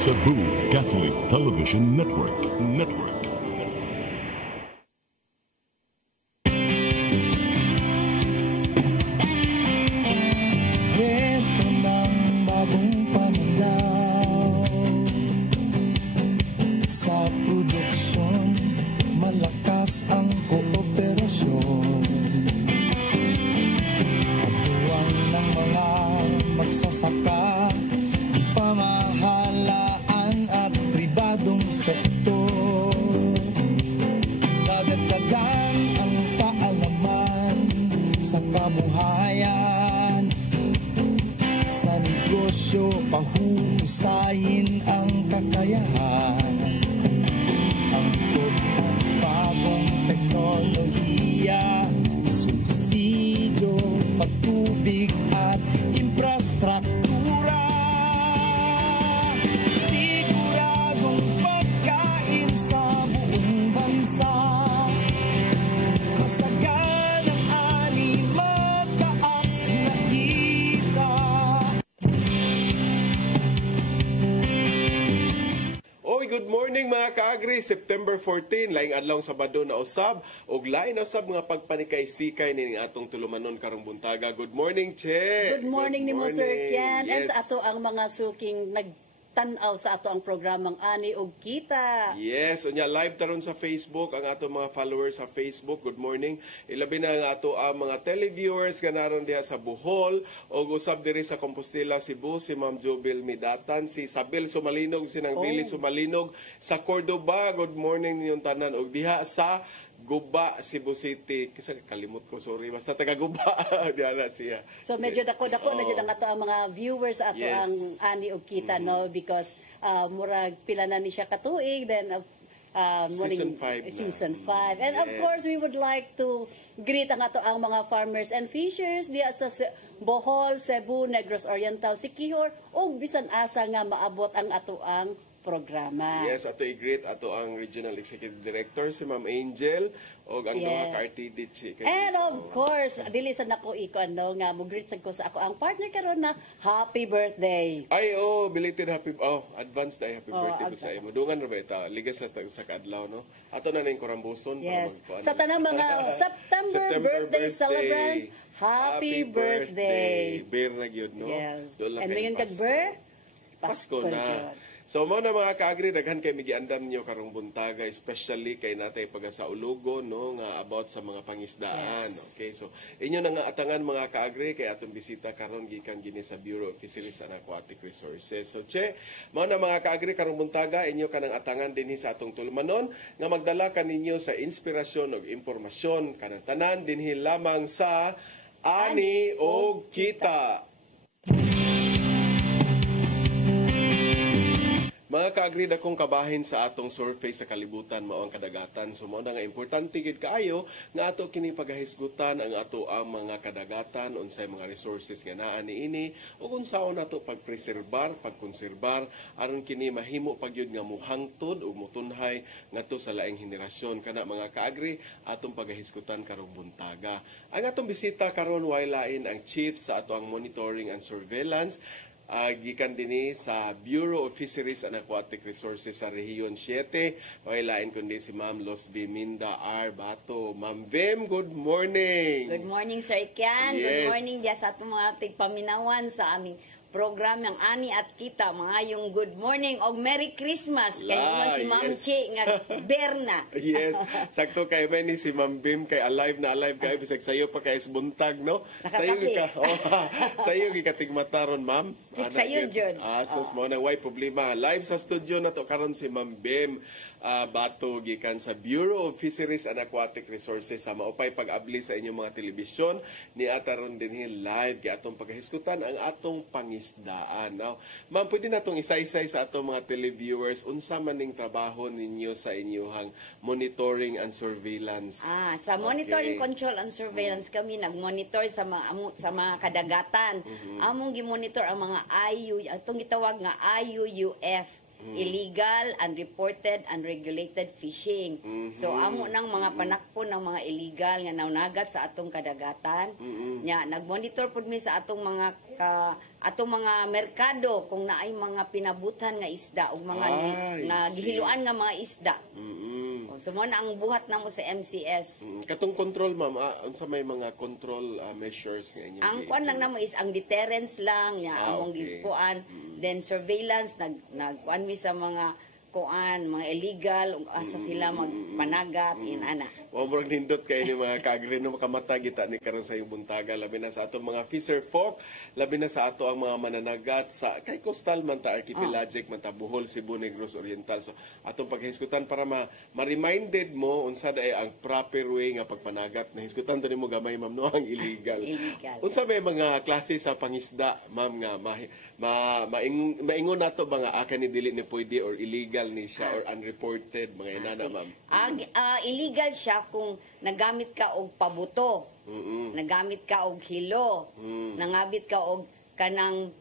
Cebu Catholic Television Network. Ito ng bagong pananaw sa produksyon, malakas ang kooperasyon. Katuwang ng mga magsasaka, pamahalaan at pribadong sektor. Dadagdagan ang kaalaman sa kabuhayan. Sa negosyo, pahuhusayin ang kakayahan. Angkop at bagong teknolohiya, subsidyo, patubig at infrastruktura. Siguradong pagkain sa buong bansa. Masagan ang ani, mataas na kita. Oy, good morning mga kaagri. September 14, laing adlaw Sabado na usab og lain na usab mga pagpanikay-sikay ning atong tulumanon karong buntaga. Good morning, Che. Good morning ni mo, Sir Kian. And Yes. sa ato ang mga suking nagtanaw sa ato ang programang Ani og Kita. Yes, unya live taron sa Facebook ang ato mga followers sa Facebook. Good morning. Ilabi na ang ato ang mga televiewers ganaron diha sa Bohol og usab diri sa Compostela, Cebu si Ma'am Jobel Midatan, si Sabel Sumalinog, sinang Billy Sumalinog sa Cordoba. Good morning ninyong tanan og diha sa Guba, Cebu City. Kasi kalimot ko, sorry. Basta taga Guba. Diyan na siya. So medyo dako-dako na dyan ang ato ang mga viewers sa ato Yes. ang Ani og Kita, no? Because murag pila na ni siya katuig, then Season 5 na. Season 5. And of Yes. course, we would like to greet ang ato ang mga farmers and fishers diya sa Bohol, Cebu, Negros Oriental, Siquijor, ug bisan asa nga maabot ang ato ang programa. Yes, ato i-greet ato ang Regional Executive Director si Ma'am Angel o ang Yes. duha ka RTD Chi. And of course, dili sa nako iko ano nga mo greet sad ko sa ako ang partner karon na happy birthday. Ay, belated advance day happy birthday ko sa imo. Dungan ra ba ita? Ligas sa kaadlaw, no? Ato na ning Kurambuson Yes. magpuan. Sa tanang mga September birthday celebrants, happy birthday. Bear na gyud, no? Yes. Doon lang And kay ngayon kag Pasko. ber Pasko na. gyud. So mo na mga kaagri, daghan kay migiandam niyo karong buntaga, especially kay natay pag sa Ulugo, no, nga about sa mga pangisdaan. Yes. Okay, so inyo na nga atangan mga kaagri kay atong bisita karon gikan gini sa Bureau of Fisheries and Aquatic Resources. So Che, mo na mga kaagri karong buntaga, inyo kanang atangan dinhi sa atong tulumanon nga magdala kaninyo sa inspirasyon ug impormasyon kanang tanan dinhi lamang sa Ani og Kita. Mga kaagrid akong kabahin sa atong surface sa kalibutan mao ang kadagatan. So mao na nga importante gid kaayo nga ato kini pagahisgutan ang ato ang mga kadagatan unsay mga resources nga naa niini ug unsaon nato pagpreserbar, pagkonserbar aron kini mahimo pagyud nga muhangtod ug mutunhay ngadto sa laing henerasyon. Kana mga kaagri atong pagahisgutan karong buntaga. Ang atong bisita karon way lain ang chief sa ato ang monitoring and surveillance gikan dinhi sa Bureau of Fisheries and Aquatic Resources sa Rehiyon 7. Lain kundi si Ma'am Losby Minda R. Bato. Ma'am Vem, good morning! Good morning, Sir Kian. Yes. Good morning diya sa atong mga tigpaminawan sa aming program ng Ani at Kita. Mga yung good morning o Merry Christmas. Kaya naman si Ma'am yes. Chi nga Berna. Yes, sakto kay ni si Ma'am Bim kay alive kay bisag sayo pa kay buntag, no? Sayo Nakakapi. ka. Sayo gikatigmataron, Ma'am. Sig sayo, Jud. Sus mo na way problema. Live sa studio na to karon si Ma'am Bim Bato gikan sa Bureau of Fisheries and Aquatic Resources sa maupay pag-abli sa inyong mga telebisyon ni ataron dinhi live gi atong paghisgutan ang atong pangisdaan. Now, ma'am, pwede natong isa-isay sa atong mga televiewers unsa man ning trabaho ninyo sa inyong monitoring and surveillance. Sa monitoring, Okay. control and surveillance kami nag-monitor sa mga kadagatan. Among gi-monitor ang mga IU, atong gitawag nga IUUF. Illegal, unreported, unregulated fishing. So amo nang mga panakpon ng mga illegal nga naunagat sa atong kadagatan. Nya nagmonitor pud mi sa atong mga ato mga merkado kung naay mga pinabutan nga isda o mga gihiluan nga mga isda. So mo na ang buhat namo sa MCS. Katong control ma'am, unsa may mga control measures nga inyo? Ang kuan lang namo is ang deterrence lang nya among gipuan, then surveillance nagkuan mi sa mga kuan, mga illegal asa sila magpanagat inana. Wa mo nindot kay ni mga kaagrino makamata kita ni karon sa iyong buntaga, labi na sa atong mga fisher folk, labi na sa ato ang mga mananagat sa kay coastal man ta, archipelagic man ta, Bohol, Cebu, Negros Oriental. So atong paghisgutan para ma-reminded mo unsa day ang proper way nga pagpanagat. Nahisgutan to nimo gamay ma'am no ang illegal. Unsa may mga klase sa pangisda ma'am nga maingon nato ba nga ni dili ni pwede or illegal ni siya or unreported mga inana ma'am? Illegal siya kung nagamit ka og pabuto, nagamit ka og hilo, nangabit ka og kanang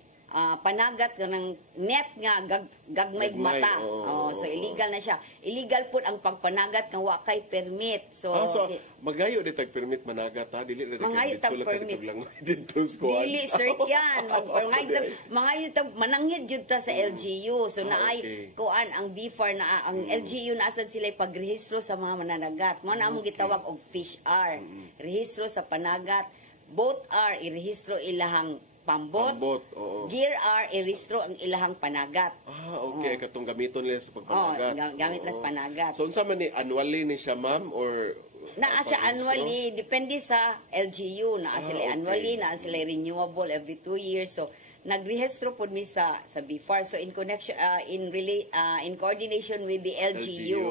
panagat kanang net nga gagmay mata. So illegal na siya. Illegal pud ang pagpanagat nga wa kay permit. So magayo di tag permit managat ha, dili ra mangayo tag permit lang dito squad. Dili sir yan. Mangayo tag mananghid jud ta sa LGU. So naay kuan ang BFAR na ang LGU naasad sila pagrehistro sa mga mananagat. Mo na among gitawag og fish R. Rehistro sa panagat. Boat R irehistro ilahang pambot, gear R, irehistro ang ilahang panagat. Okay. Katong gamiton nila sa pagpanagat. Gamit nila sa panagat. So, unsa man ni annually ni siya, ma'am? Or naa siya annually, depende sa LGU. Naa sila annually, naa sila renewable every 2 years. So, nagrehistro po mi sa BFAR. So, in connection, in coordination with the LGU.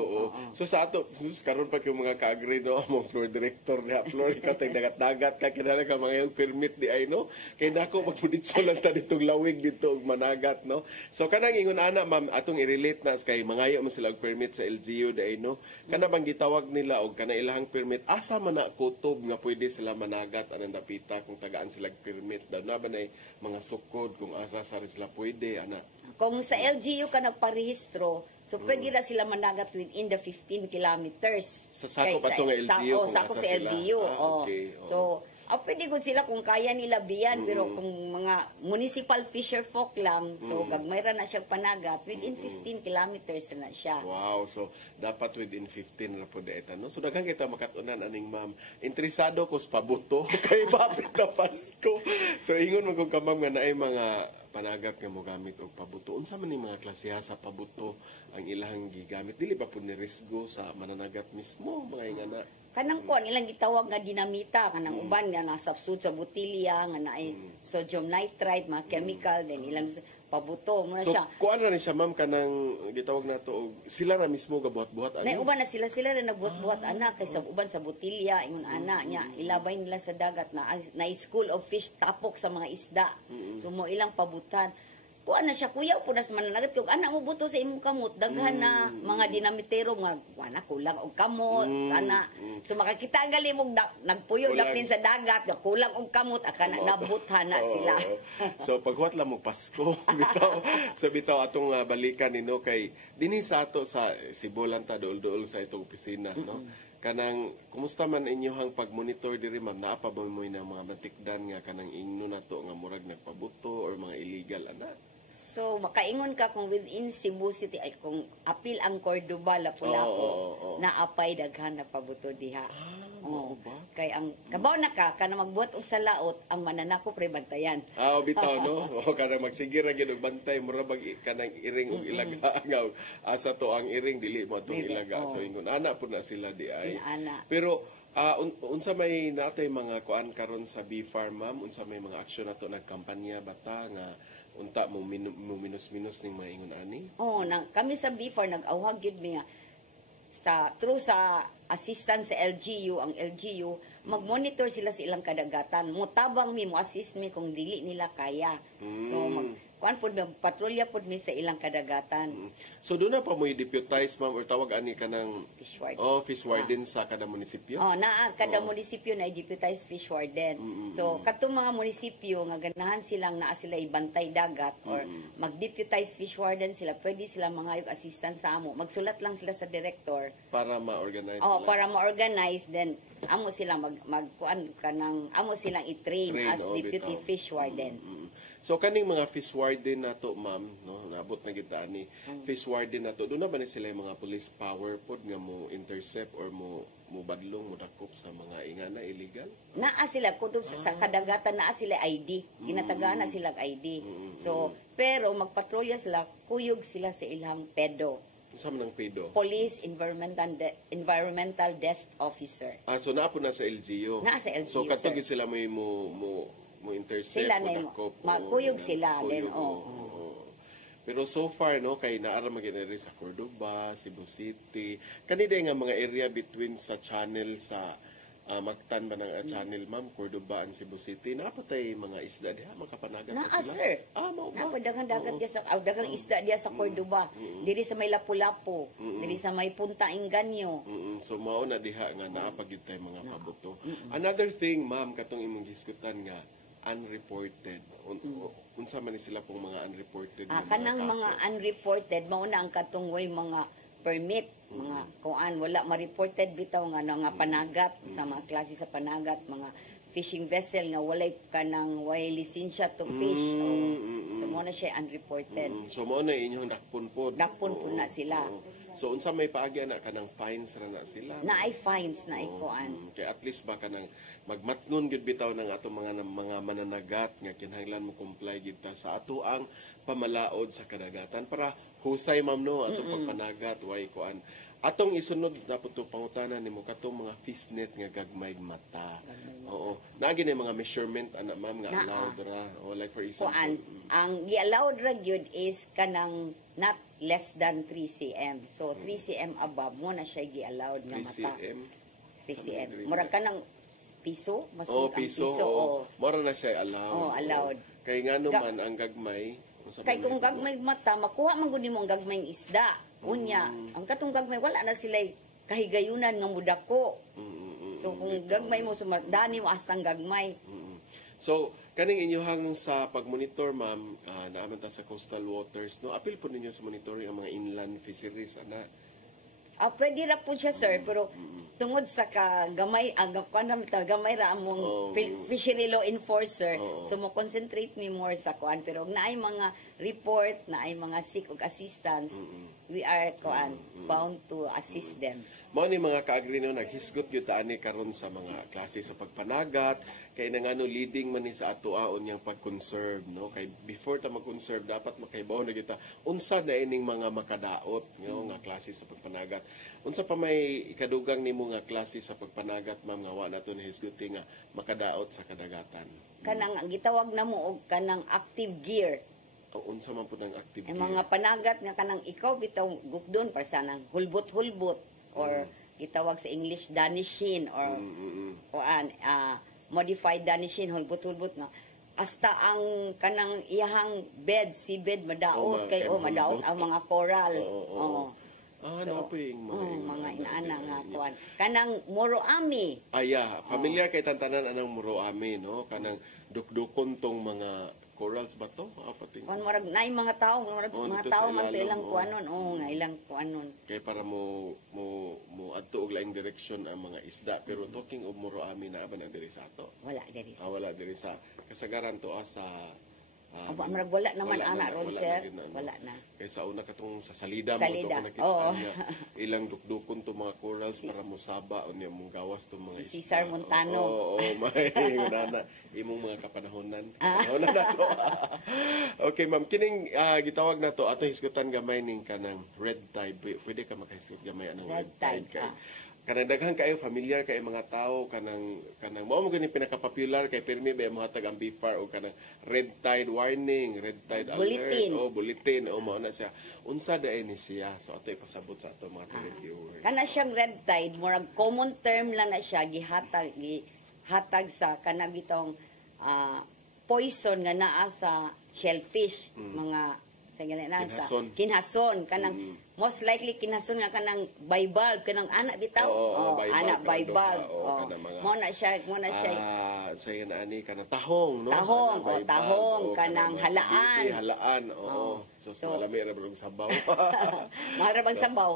So, sa ato, karon pa yung mga ka-agree, no? Mga floor director niya, floor, ikaw tayong dagat-dagat ka, kinala ka mga yung permit di ay, no? Kaya na ako, magpunitso lang ta ditong lawig dito, managat, no? So, kanang ingon ana, ma'am, atong i-relate na, kay mangayo mo sila og permit sa LGU di ay, no? Kana bang gitawag nila, og kana ilahang permit, asa man na kutob nga pwede sila managat, anang dapita, kung tagaan sila permit, daw na ba na mga sukod, kung asa sila pwede, ana? Kung sa LGU ka nagparehistro, so pwede na sila managat within the 15 kilometers. Sa sakop ato nga LGU? Sakop sa LGU. So, pwede gud sila kung kaya nila biyan, pero kung mga municipal fisher folk lang, so gagmay ra na siya panagat, within 15 kilometers na siya. Wow, so dapat within 15 na po deta, no? So daghang kita makatunan aning ma'am. Interesado ko sa pabuto kay bapit na Pasko. So ingon mo kung kamam nga naay mga panagat nga mo gamit og pabuto. Unsa man ni mga klasiha sa pabuto ang ilahang gigamit? Dili ba pud ni risgo sa mananagat mismo mga ingana? Kanang kuan ilang gitawag nga dinamita, kanang uban nga nasabsud sa botilya nga naay sodium nitrite, mga chemical, then ilang pabuto mo na so, siya. Kuan na ni siya ma'am kanang gitawag nato og sila na mismo gabuhat-buhat ani? Uban na sila rin nagbuhat-buhat ana kay sa uban sa botilya ingon ana nya ilabay nila sa dagat na school of fish tapok sa mga isda. So mo ilang pabutan. Kuan na siya kuya po na sa mananagat kog ana mo buto sa imong kamot daghan na mga dinamitero nga wala kulang og kamot ana. So makakita gali mo nagpuyo dapin sa dagat kulang og kamot akana nabuthan na sila. So paghuwat lang mo Pasko bitaw atong balikan nino kay dinhi sa ato sa Cebu lang ta dool-dool sa itong opisina, no? Kanang kumusta man inyohang pagmonitor diri ma'am, naa pa ba mo na mga matikdan nga kanang ingno nato nga murag nagpabuto or mga illegal ana? So, makaingon ka kung within Cebu City, ay kung apil ang Cordoba, Lapu-Lapu, naapay daghan na pabuto diha. Kay ang kabaw na ka na magbuhat og sa laot, ang mananako pre bantayan. Bitaw no. Kanang magsigir ra gyud og bantay mura bag kanang iring og ilaga nga asa to ang iring dili mo atong ilaga. So ingon ana pud na sila di ay. Pero unsa may natay mga kuan karon sa BFAR ma'am, unsa may mga aksyon nato nagkampanya bata nga unta mo minus-minus ning mga ingon ani? Kami sa BFAR nag-awhag gyud mi nga through sa assistance sa LGU, ang LGU mag-monitor sila sa ilang kadagatan. Mutabang mi mo assist mi kung dili nila kaya. So kuan pud patrolya pud mi sa ilang kadagatan. So doon na pa mo i-deputize ma'am or tawag ani kanang fish warden. Fish warden sa kada munisipyo? Kada munisipyo na i-deputize fish warden. So katong mga munisipyo nga ganahan silang naa sila ibantay dagat or mag-deputize fish warden sila, pwede sila mangayog assistance sa amo. Magsulat lang sila sa director para ma-organize. Para ma-organize, then amo sila magkuan kanang amo silang i-train as deputy fish warden. So kaning mga fish warden nato ma'am, no, naabot na kita ni fish warden nato. Doon na ba ni sila yung mga police power pod nga mo intercept or mo badlong mo dakop sa mga ingana illegal? Naa sila kutob sa kadagatan, naa sila ID. Ginatagaan na sila ID. So, pero magpatrolya sila, kuyog sila sa ilang pedo. Unsa man ang pedo? Police Environmental Desk Officer. So naa po na sa LGU. Naa sa LGU, So katong sir. sila mo intercept Sila mo na dakop. magkuyog Oo, sila kuyog, din, oo, oo. Pero so far no kay naara magineri sa Cordoba, Cebu City, kanida nga mga area between sa channel sa Mactan ba ng channel ma'am, Cordoba and Cebu City, napatay mga isda diha makapanagat na Naa, sila. sir. Mao ba? Napadagang-dagat diya sa dagang isda diya sa Cordoba. Diri sa may Lapu-Lapu, diri sa may Punta Inganyo. So mao na diha nga naapagid tay mga pabuto. Another thing ma'am katong imong gisgutan nga unreported. Unsa man ni sila pong mga unreported nga Kanang kaso? mga unreported mao na ang katungway mga permit, mga kuan wala ma-reported bitaw nga nga panagat sa mga klase sa panagat, mga fishing vessel nga walay kanang way lisensya to fish. So mo na siya unreported. So mao na inyong dakpon pod. Dakpon po na sila. So unsa may paagi na kanang fines ra na sila? Na ay fines na ay kuan. Kay at least ba kanang magmatngon gid bitaw ng ato mga mananagat nga kinahanglan mo comply gid ta sa ato ang pamalaod sa kadagatan para husay ma'am no atong pagpanagat way kuan. Atong isunod na puto pangutanan nimo katong mga fish net nga gagmay mata. Oo. Naagi na mga measurement ana ma'am nga allowed ra. O like for example. Kuan ang gi-allowed ra gyud is kanang not less than 3 cm. So 3 cm above mo na siya gi-allowed nga 3 mata. cm. 3 cm. Murag kanang piso, mas Oh, ang piso. piso. Oh. Mora na siya allowed. Oh, allowed. Kay ngano man ang gagmay. Unsa Kay man kung gagmay mata, makuha man gud nimo ang gagmayng isda. Unya, ang katong gagmay wala na sila kahigayunan nga mudako. So kung gagmay mo sumadani mo astang gagmay. So, kaning inyohang sa pagmonitor ma'am, naaman ta sa coastal waters, no, apil po ninyo sa monitoring ang mga inland fisheries ana. Pwede ra po siya sir, pero tungod sa kagamay, gamay ra among Oh. fishery law enforcer, Oh. so mo concentrate ni more sa kuan, pero naay mga report, naay mga seek og assistance, we are bound to assist them. Mao ni mga kaagri no naghisgot gyud ta ani karon sa mga klase sa pagpanagat kay nangano leading man ni sa atoaon yang pag-conserve no kay before ta mag-conserve dapat makaibaw na kita unsa na ining mga makadaot no nga klase sa pagpanagat. Unsa pa may ikadugang nimo nga klase sa pagpanagat ma'am nga wa nato nahisguti nga makadaot sa kadagatan. Kanang gitawag na mo og kanang active gear. O unsa man pud ang active Ang gear? mga panagat nga kanang ikaw bitaw gukdon para sa nang hulbot-hulbot or gitawag sa English danishin or modified danishin hulbot-hulbot na hasta ang kanang iyahang bed seabed madaot kay madaot ang mga coral. Naping mga inaana nga kuan. Kanang moroami. Familiar kay tantanan anang muroami no kanang dukdukon tong mga corals ba to? Pating. Kuan murag naay mga tao, murag mga dito tao sa man to ilalim, ilang kuanon. Nga ilang kuanon. Kay para mo adto og laing direksyon ang mga isda pero talking of muroami na ba na diri sa ato? Wala diri sa. Wala diri sa kasagaran to sa Murag wala naman ana ron sir. Wala na. Kaya sa una katong sa salida mo Salida, to oo. niya ilang dukdukon to mga corals para mo saba o niya mong gawas to mga Si Cesar Montano. Oo, may nana imong mga kapanahonan. Kapanahonan nato. Okay, ma'am, kining gitawag na to ato hisgutan gamay ning kanang red tide. Pwede ka makahisgot gamay anong red tide kay kanang daghang kayo familiar kay mga tao kanang mao mo gani pinaka-popular kay pirmi ba mohatag ang BFAR o kanang red tide warning, red tide Bulletin. alert, bulletin o mao na siya. Unsa daay ni siya? So ato ipasabot sa ato mga televiewers. Kana siyang red tide, murag common term lang na siya gihatag sa kanang bitong poison nga naa sa shellfish, mga sa galing na Kinhason. kinhason kanang most likely kinhason nga kanang bivalve kanang anak bitaw. bivalve, anak kanang bivalve. duha, kanang mga- Mo na siya. Sa yan ani kanang tahong, no? Tahong, Kanang bivalve, tahong, kanang kanang mga halaan. sisig, halaan, oo. So, So- malami ra bulong sabaw. Maharap ang sabaw.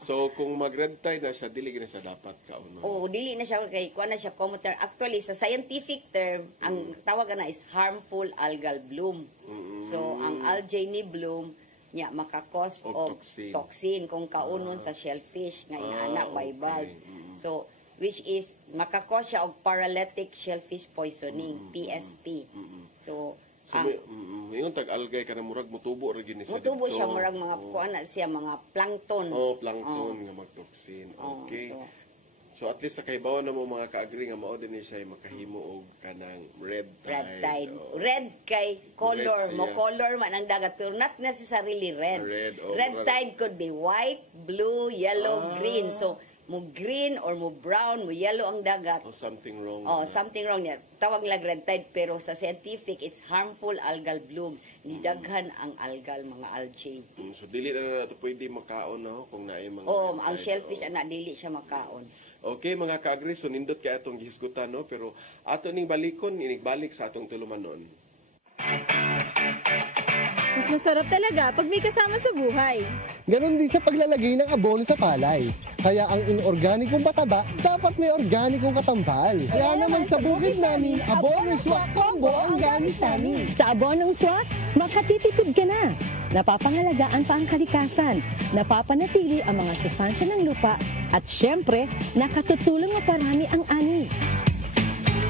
So, kung mag-red tide na siya, dili na siya dapat kaunon. Oo, dili na siya kay kuha na siya common term. Actually, sa scientific term, ang tawag na is harmful algal bloom. So, ang algae ni bloom niya makakos Og og toxin. kung kaunon sa shellfish nga inaanak okay. bivalve. So, which is makakos siya og paralytic shellfish poisoning, PSP. So, So, yung tag-algay ka na murag mutubo ra gini sa mutubo dito. siya murag mga kuha na siya mga plankton. Plankton nga magtoksin. Oo, Okay. so- So at least nakaibaw na mo mga kaagri nga mao din siya makahimo og kanang red tide. Red tide. Oo. Red kay color. Red Mo siya. color man ang dagat. Pero not necessarily red. Red, oh, Red murag- tide could be white, blue, yellow, green. So, mo green or mo brown, mo yellow ang dagat. Oh, something wrong. Oh, something wrong niya. Tawag nila red tide. Pero sa scientific, it's harmful algal bloom. Nidaghan ang algal, mga algae. So dili na nato pwede makaon no kung naay mga Oh, red ang tide, shellfish, oo. ana, dili siya makaon. Okay mga kaagri, so nindot kay atong gihisgutan no, pero ato ning balikon inigbalik sa atong tulumanon. Mas masarap talaga pag may kasama sa buhay. Ganon din sa paglalagay ng abono sa palay. Kaya ang inorganikong pataba, dapat may organikong katambal. Kaya naman sa bukid namin, abono swak combo ang gamit namin. Sa abonong swak, makatitipid ka na. Napapangalagaan pa ang kalikasan, napapanatili ang mga sustansya ng lupa, at syempre, nakatutulong na parami ang ani.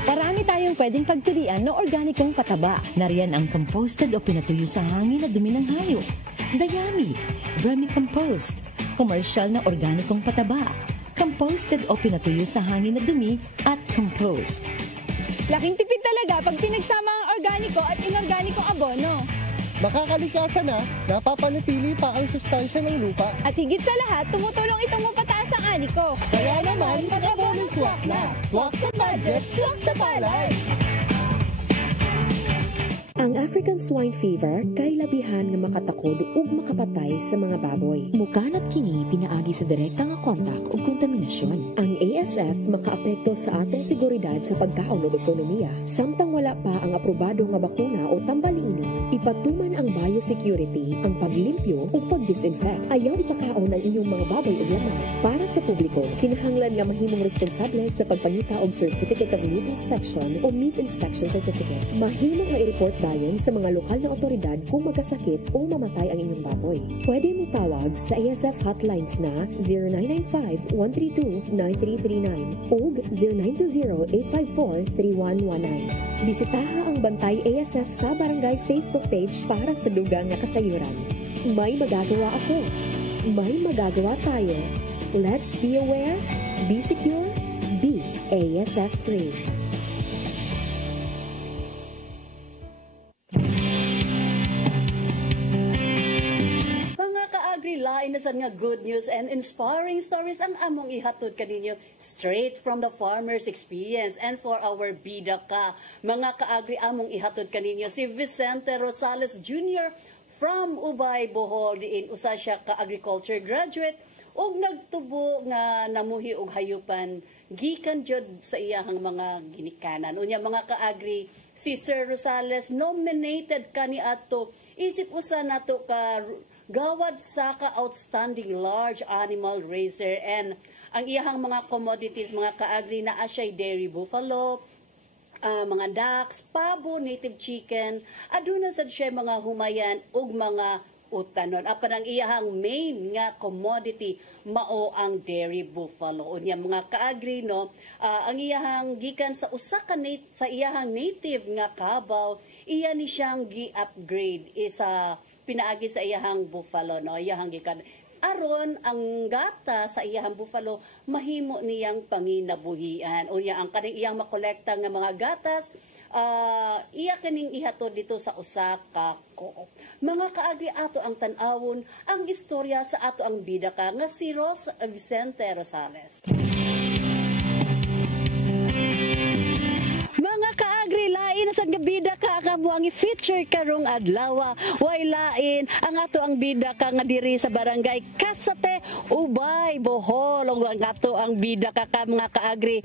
Parami tayong pwedeng pagpilian na organikong pataba. Nariyan ang composted o pinatuyo sa hangin na dumi ng hayop, dayami, vermicompost, commercial na organikong pataba, composted o pinatuyo sa hangin na dumi, at compost. Laking tipid talaga pag pinagsama ang organiko at inorganikong abono. Makakalikasan na, napapanatili pa ang sustansya ng lupa. At higit sa lahat, tumutulong itong mapataas ang ani ko. Kaya naman, mag-abono swak na. Swak sa budget, swak sa palay. Ang African swine fever kay labihan nga makatakod ug makapatay sa mga baboy. Mukanat kini pinaagi sa direkta nga kontak ug kontaminasyon. Ang ASF makaapekto sa atong seguridad sa pagkaon ug ekonomiya. Samtang wala pa ang aprobado nga bakuna o tambaliini, ipatuman ang biosecurity, ang paglimpyo ug pagdisinfect. Ayaw ipakaon ang inyong mga baboy ug laman. Para sa publiko, kinahanglan nga mahimong responsable sa pagpangita og Certificate of Meat Inspection o Meat Inspection Certificate. Mahimo nga i-report dayon sa mga lokal na otoridad kung magkasakit o mamatay ang inyong baboy. Pwede mo tawag sa ASF hotlines na 0995-132-9339 o 0920-854-3119. Bisitaha ang Bantay ASF sa Barangay Facebook page para sa dugang nga kasayuran. May magagawa ako. May magagawa tayo. Let's be aware, be secure, be ASF free. Mga kaagri, lain na sad nga good news and inspiring stories ang among ihatod kaninyo straight from the farmer's experience. And for our bida ka, mga kaagri, among ihatod kaninyo si Vicente Rosales Jr. from Ubay, Bohol. Diin usa siya ka agriculture graduate ug nagtubo nga namuhi og hayupan gikan jud sa iyahang mga ginikanan. Unya mga kaagri, si Sir Rosales nominated kani ato isip usa nato ka gawad sa ka outstanding large animal raiser, and ang iyahang mga commodities mga kaagri na asyay dairy buffalo, mga ducks, pabo, native chicken, aduna sad siya mga humayan ug mga utanon. Apan ang iyahang main nga commodity mao ang dairy buffalo. Unya mga kaagri no, ang iyahang gikan sa usa ka sa iyahang native nga kabaw, iya ni siyang gi-upgrade isa pinaagi sa iyahang buffalo no, iyahang gikan aron ang gata sa iyahang buffalo mahimo niyang panginabuhian. Unya ang kaning iyang makolekta nga mga gatas, iya kaning ihatod dito sa usa ka co-op. Mga kaagri, ato ang tan-awon ang istorya sa ato ang bida ka nga si Vicente Rosales. Mga kaagri, lain lain sa bida ka kabuang i-feature karong adlaw. Way lain ang ato ang bida ka nga diri sa barangay Kasate, Ubay, Bohol. Ang ato ang bida ka mga kaagri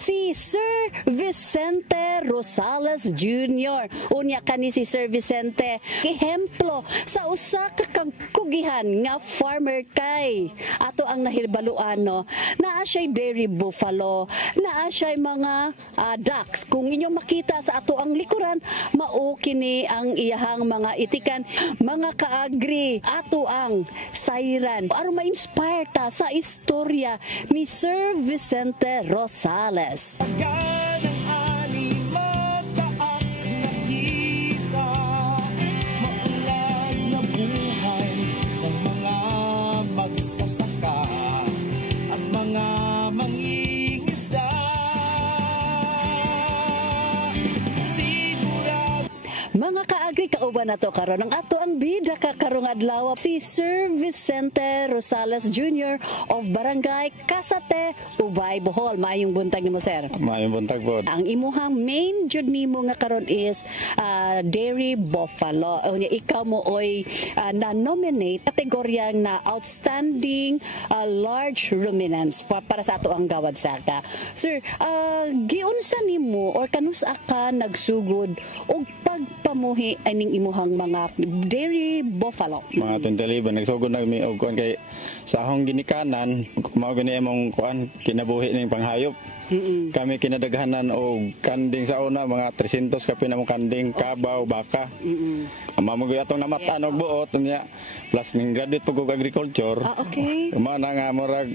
si Sir Vicente Rosales Jr. Unya kani si Sir Vicente ehemplo sa usa ka kagkugihan nga farmer kay ato ang nahilbaluan no. Naa siya dairy buffalo, naa siya mga ducks. Kung inyong makita sa ato ang likuran, mao kini ang iyahang mga itikan. Mga kaagri, ato ang sayran. Aron ma-inspire ta sa istorya ni Sir Vicente Rosales. Ganang ani mataas na kita, maulan na buhay ng mga magsasaka at mga mangingisda. Sigurado Mga kaagri, kauban na to karon ang ato ang bida ka karong adlaw si Sir Vicente Rosales Jr. of Barangay Kasate, Ubay, Bohol. Maayong buntag nimo, sir. Maayong buntag po. Ang imuhang main jud nimo nga karon is dairy buffalo. Unya ikaw mo oy na-nominate kategorya na outstanding large ruminants para sa ato ang gawad saka. Sir, giunsa nimo or kanusa ka nagsugod og pagpamuhi aning imuhang mga dairy buffalo? Mga 2011 nagsugod na mi og kuan kay sa akong ginikanan mao gani among kuan kinabuhi ning panghayop. Kami kinadaghanan og kanding sa una mga 300 ka pinamong kanding, kabaw, baka. Mamugoy atong namatan og buot unya plus ning graduate pug og agriculture. Okay. Mao na nga murag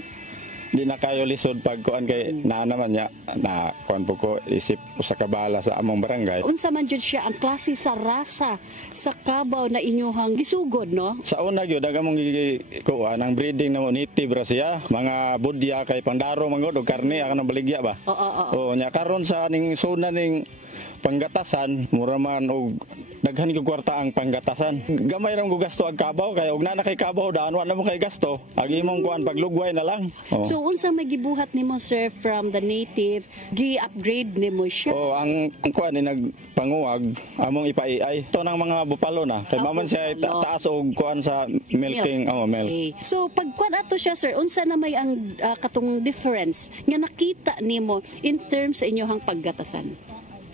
di na kayo lisod pag kuan kay naa naman niya na kuan po ko isip usa ka bala sa among barangay. Unsa man jud siya ang klase sa rasa sa kabaw na inyuhang gisugod, no? Sa una gyud dagamong kuan ang breeding na mo native ra siya, mga budya kay pandaro mangod og karne akan baligya ba. Oo. Nya karon sa ning zona ning panggatasan mura man og daghan gyud kwarta ang panggatasan. Gamay ra mo gasto ag kabaw kay og na kay kabaw daan wa na mo kay gasto. Ag imong kuan paglugway na lang. So unsa may gibuhat nimo, sir, from the native gi-upgrade nimo siya? Ang kuan ni nagpanguwag among ipa-AI. Ito nang mga bupalo na. Kay maman siya taas og kuan sa milking, milk. Okay. So pag kuan ato siya, sir, unsa na may ang katong difference nga nakita nimo in terms sa inyohang paggatasan?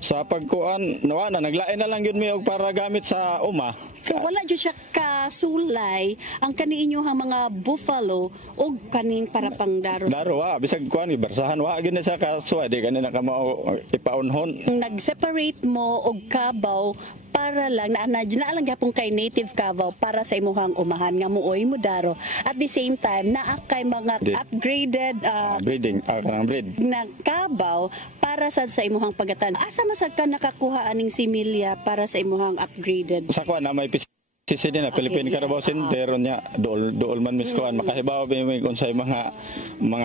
Sa pagkuan, nawa na naglain na lang yun mi og para gamit sa uma. So wala jud siya kasulay ang kani inyong mga buffalo o kaning para pangdaro. Daro bisag kuan ibarsahan wa gyud na siya kasuwa di kanina ka mao ipaunhon. Nag-separate mo og kabaw para lang na lang gyapon kay native kabaw para sa imuhang umahan nga muoy mo daro. At the same time naa kay mga upgraded breeding breed na kabaw para sa imuhang pagatan. Asa masag ka nakakuha aning similya para sa imuhang upgraded? Sa kuan na may sisi din na Philippine Carabao Center nya dool man miskuan makahibaw mi unsay mga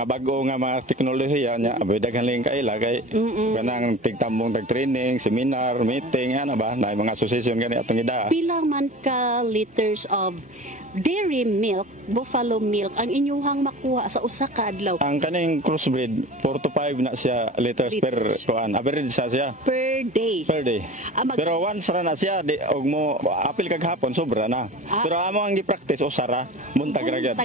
bago nga mga teknolohiya nya abay daghan lang kaila kay kanang tigtambong training, seminar, meeting ana ba na mga association gani atong ida. Pila man ka liters of dairy milk, buffalo milk ang inyuhang makuha sa usa ka adlaw? Ang kaning crossbreed 4 to 5 na siya liters per kuan average sa siya per day. Pero once ra na siya di og mo apil kag hapon sobra na. Pero amo ang gi-practice usara buntag ra gyud.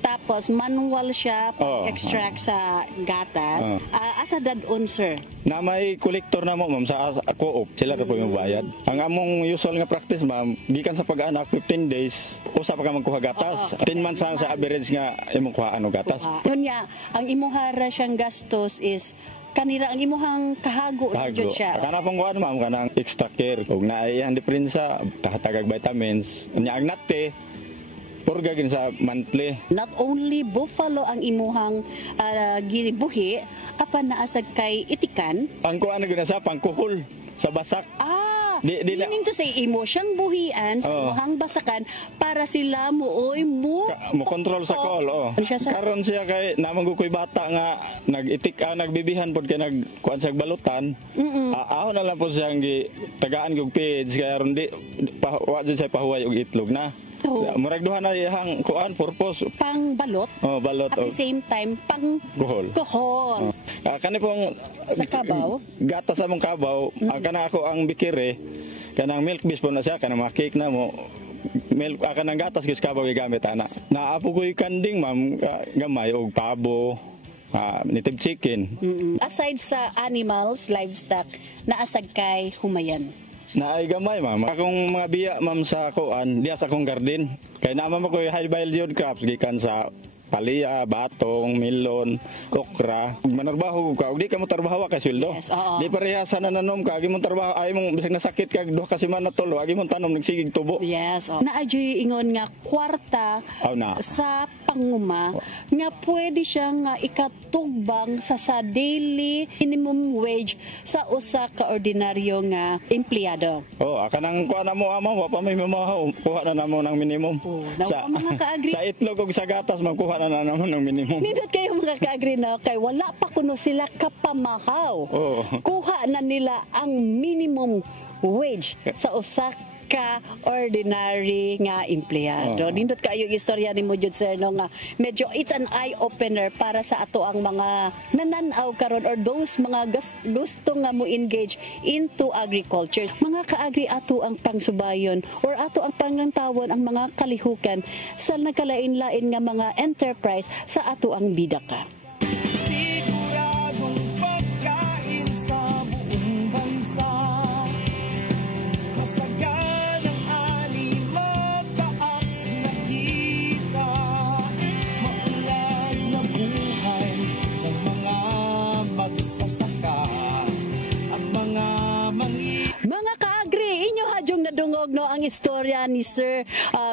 Tapos manual siya extract sa gatas. Asa dadon, sir? Na may collector na mo ma'am sa co-op sila ra po yung bayad. Ang among usual nga practice ma'am gikan sa pag-anak 15 days usa pa ka magkuha gatas. 10 months sa average nga imong kuha ano gatas. Kunya ang imuhara siyang gastos is kanira ang imuhang kahago jud siya. Kana pong kuan ma'am kanang extra care ug naay ang diferensya kahatagag vitamins. Nya ang nate purga gin sa monthly. Not only buffalo ang imuhang gibuhi apan naasag kay itikan. Ang kuan gyud sa pangkuhol sa basak. Meaning to say, imo siyang buhian sa imuhang basakan para sila mo control sa call. Karon siya kay namanggukoy bata nga nag-itik nagbibihan pod kay nagkuan sa balutan. Ahon na lang po siyang tagaan og page kay aron di wa jud siya pahuway og itlog na. Ito, Murag duha na iyang kuan purpose. pang balot. Oh, balot At the same time, pang Kuhol. kuhol. Kani pong Sa kabaw? Gata sa mong kabaw, kana ako ang bikire, kanang milk base po na siya, kanang mga cake na mo. Milk kanang gatas gis kabaw gigamit ana. Naapo ko kanding ma'am gamay og pabo. Native chicken. Aside sa animals, livestock, naasag kay humayan. Naay gamay ma'am. Akong mga biya ma'am sa kuan, diya sa akong garden. Kay naman ko high value crops gikan sa palaya, batong, melon, okra. Ug manarbaho ka, ug di ka mo trabaho ka sweldo. Yes, oo. Di pareha sa nananom ka, agi mo trabaho, ay mong bisag nasakit ka duha ka semana tolo, agi mo tanom nagsigig tubo. Yes. Naadyoy ingon nga kwarta Aw na. sa panguma nga pwede siya nga ikatugbang sa daily minimum wage sa usa ka ordinaryo nga empleyado. Oh, kanang kuha na mo ama, wa pa may mamahaw, kuha na namo ng minimum. Sa mga kaagri. Sa itlog ug sa gatas magkuha na namo ng minimum. Nindot kayo mga kaagri na kay wala pa kuno sila kapamahaw. Oh. Kuha na nila ang minimum wage sa usa ka ordinary nga empleyado. Nindot kayo istorya ni mo jud sir no nga medyo it's an eye opener para sa ato ang mga nananaw karon or those mga gusto nga mo engage into agriculture. Mga kaagri ato ang pangsubayon or ato ang pangantawon ang mga kalihukan sa nagkalain-lain nga mga enterprise sa ato ang bidaka. Siguradong pagkain sa buong bansa. Masaganang ani, mataas na kita. Maulad na buhay ng mga magsasaka. Ang mga Mga kaagri, inyo hadyong nadungog no ang istorya ni Sir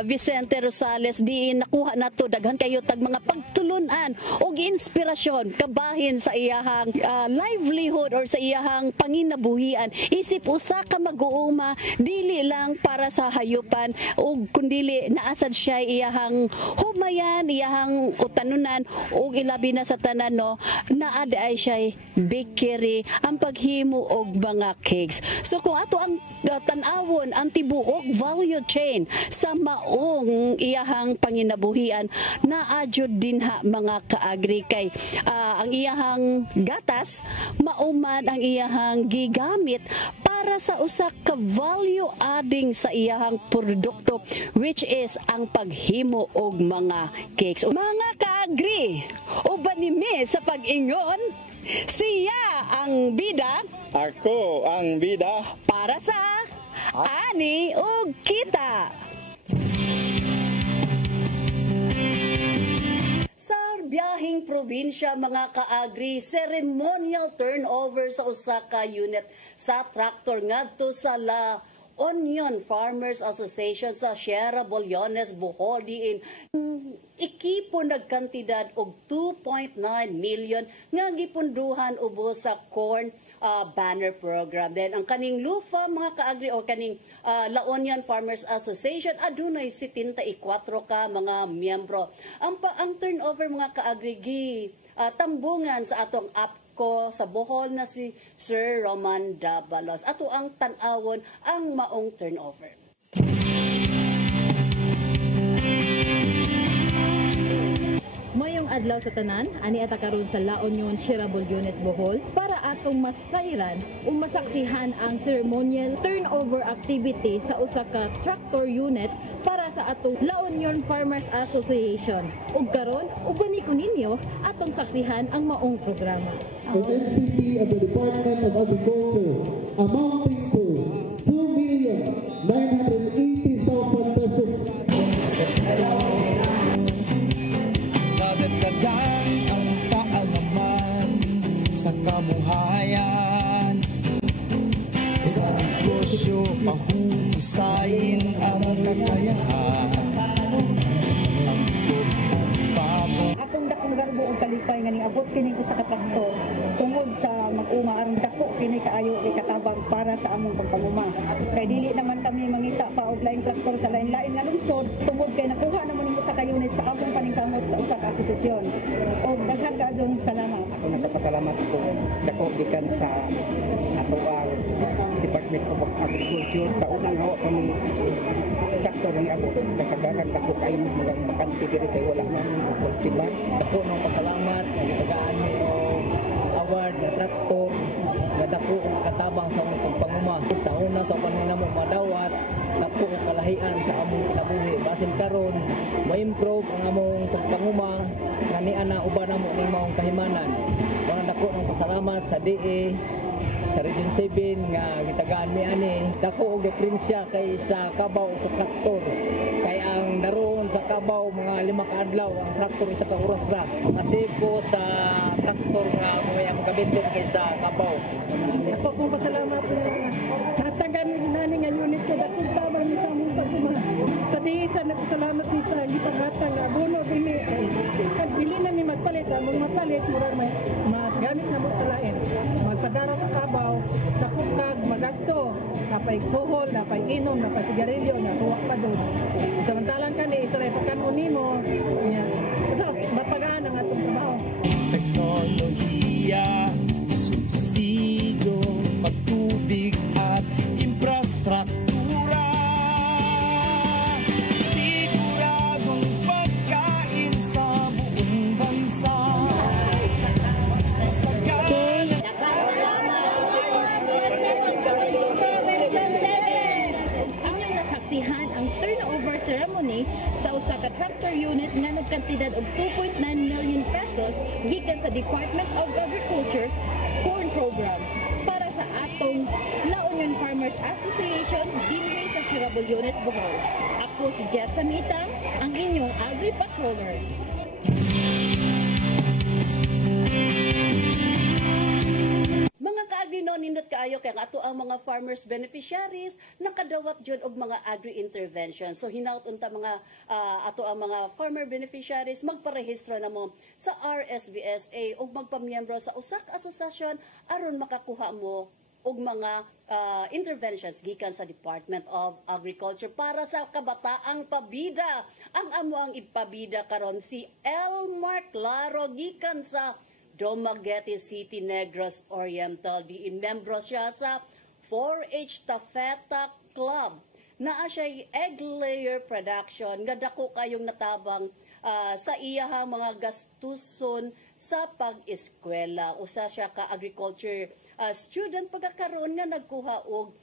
Vicente Rosales diin nakuha nato daghan kayo tag mga pagtulunan og inspirasyon kabahin sa iyahang livelihood or sa iyahang panginabuhian isip usa ka mag-uuma dili lang para sa hayupan ug kundili naasad siya iyahang humayan iyahang utanunan ug ilabi na sa tanan no naa ay siya bakery ang paghimo og mga cakes. So kung ato ang tan-awon ang tibuok value chain sa maong iyahang panginabuhian naadyo dinha mga kaagri kay ang iyahang gatas mauman ang iyahang gigamit para sa usa ka value adding sa iyahang produkto which is ang paghimo og mga cakes. Mga kaagri, uban nimi sa pag-ingon, siya ang bida, ako ang bida para sa ani ug kita. Sa biyahing probinsya mga kaagri, ceremonial turnover sa usa ka unit sa traktor ngadto sa La Union Farmers Association sa Sierra Bolyones, Bohol diin ikipo nagkantidad og 2.9 million nga gipunduhan ubos sa corn banner program. Then ang kaning lufa mga kaagri o kaning La Union Farmers Association adunay 74 ka mga miyembro. Ang turnover mga kaagri tambungan sa atong ko sa Bohol na si Sir Roman Dabalos. Ato ang tan-awon ang maong turnover. Mayong adlaw sa tanan, ani ata karon sa La Union Sierra Bolyones Bohol para atong masayran o masaksihan ang ceremonial turnover activity sa usa ka tractor unit para sa atong La Union Farmers Association. Ug karon, ubani ko ninyo atong saksihan ang maong programa. The NCP of the Department of Agriculture amounting to 2,980,000 pesos. Nadagdagan ang kaalaman sa kabuhayan. Sa negosyo, pahuhusayin ang kakayahan. Ang at bago. Akong dakong garbo ang kalipay nga abot kini ko sa katraktor tungod sa mag-uma aron dako kini kaayo ikatabang para sa among pagpanguma. Kay dili naman kami mangita pa og laing traktor sa lain-lain nga lungsod tungod kay nakuha naman nimo sa ka-unit sa among paningkamot sa usa ka asosasyon. Og daghan kaadtong salamat. Ako nagpasalamat ko dako gikan sa ato ang Department of Agriculture sa unang hawak kami traktor ng amo nakadagan ako kayo mga makanti diri kay wala man kultibar. Ako nang pasalamat nagitagaan mi og award nga traktor nga dako ang katabang sa among pagpanguma. Sa una sa panahon mo madawat dako ang kalahian sa among kinabuhi. Basin karon ma-improve ang among pagpanguma kani ana uban namo ni maong kahimanan. Wala dako nang pasalamat sa DE sa Region 7 nga gitagaan mi ani dako og diferensya kay sa kabaw sa traktor kay ang daron sa kabaw mga 5 ka adlaw ang traktor isa ka oras ra kasi ko sa traktor nga mga magabindog kay sa kabaw. Ako po pasalamat na natagan nani nga unit ko dako tabang ni sa among paguma sa diisa nagpasalamat ni sa gipanghatag nga abono dinhi kag dili na ni magpalit among mapalit murag may magamit na mo sa lain magpadara sa kabaw dakog kag magasto napay suhol napay inom napay sigarilyo na suwak pa doon samantalang kani isa ray pagkanon nimo nya mapagaan ang atong trabaho. Teknolohiya, subsidio, pagtubig at infrastruktura. Siguradong pagkain sa buong bansa. Ang nasaksihan ang turnover ceremony sa usa ka tractor unit nga nagkantidad og 2.9 million pesos gikan sa Department of Agriculture Corn Program para sa atong La Union Farmers Association dinhi sa Sirabul Unit Bohol. Ako si Jessa Mitang, ang inyong agri-patroller. Mga kaagri no nindot kaayo kay ato ang mga farmers beneficiaries nakadawat jud og mga agri intervention. So hinaut unta mga ato ang mga farmer beneficiaries magparehistro na mo sa RSBSA ug magpamiyembro sa usak asosasyon aron makakuha mo og mga interventions gikan sa Department of Agriculture para sa kabataang pabida. Ang amo ang ipabida karon si Elmark Laro gikan sa Dumaguete City, Negros Oriental. Membro siya sa 4H Tafeta Club. Naa siya egg layer production. Nga dako kayong natabang sa iyahang mga gastuson sa pag-eskwela. Usa siya ka agriculture student pagkakaroon nga nagkuha og